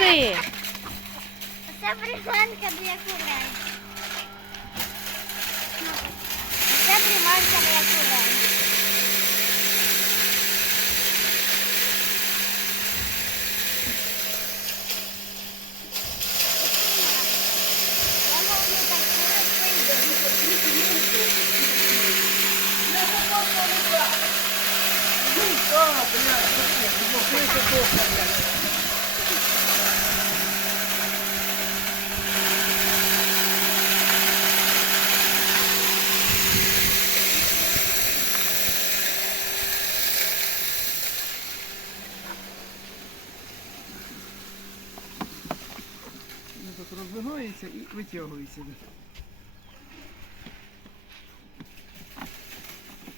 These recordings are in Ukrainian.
Це приманка для курей. Це приманка для курей. Так курити. Воно так роздвигається і витягується.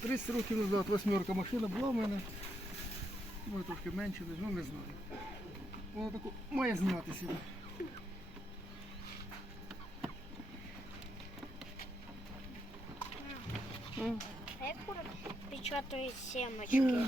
30 років назад восьмерка машина була в мене. Може трошки менше, ну не знаю. Воно тако має знятися. А як печатають семечки?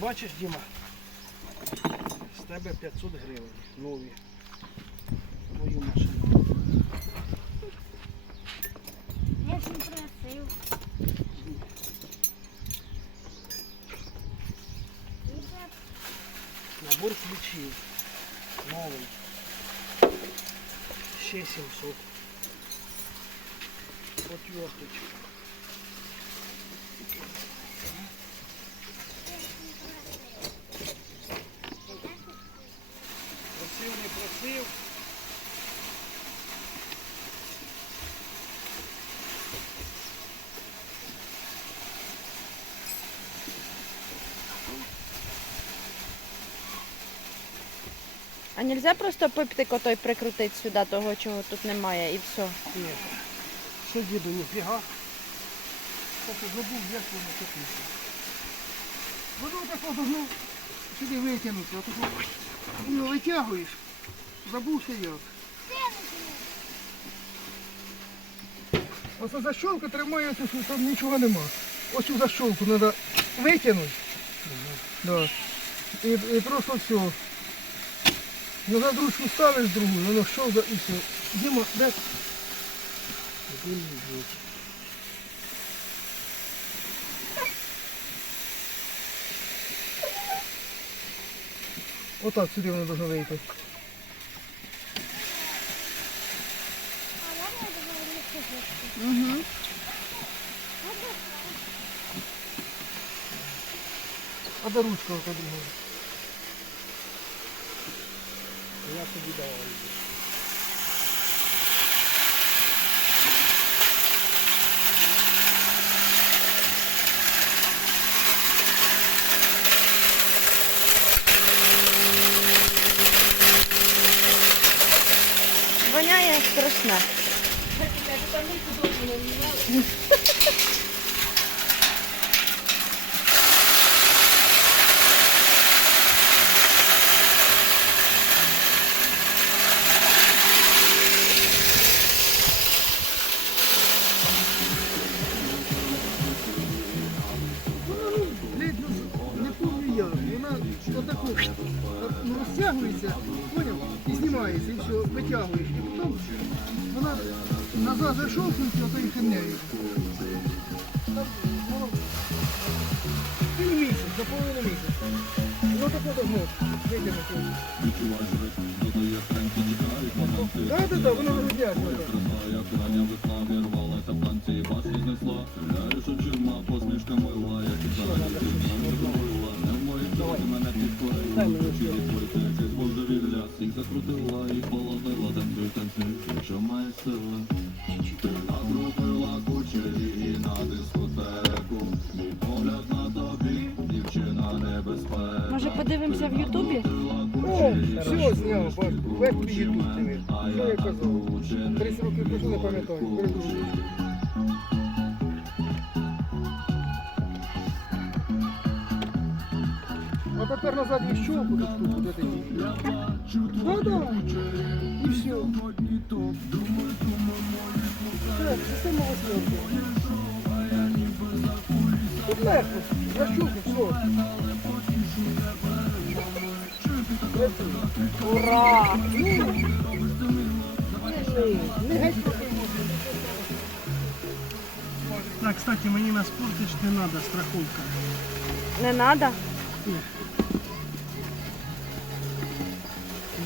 Бачиш, Діма? З тебе 500 гривень нові. Мою машину. Я ж не просив. Набор ключів. Новий. Ще 700. Отверточка. Просив, не просив. А нельзя просто пиптик отой прикрутити сюди, того, чого тут немає, і все. Ні. Що діду, ніфіга. І забув, як воно копити. Воно так от ну, сюди витягнути, а тут ну, витягуєш, забувся як. Оце защолка тримає, оцю, що там нічого нема. Ось цю защолку треба витягнути. Да. І, і просто все. Назад ручку ставиш другу, воно щолка і все. Діма, де? Отак сюди воно должно вийти. Угу. А де ручка ота друга? Я тобі давав. Воняє страшне. Розтягується, поняв? І знімається, і все, витягуєш. І потім вона назад зайшовкнеться, а то і хернею. Пів місяць, за половину місяця. Воно таке давно витягнути. Так, так, так, воно Закрутила і половила танцюй, танцюй, що має сили. Ти натрупила кучері і на дискотеку. Мій погляд на тобі подивимося в Ютубі? О, все зняв, бач, ютуб диви. Що я казав? 30 років пройшло, не пам'ятаю. А тепер назад їх що будуть тут буде такі? Ну да. І все. Все, система восьмерки. Тут легко. Защуку, все. Ура! Не геть Так, кстати, мені на спортич не треба страховка. Не треба?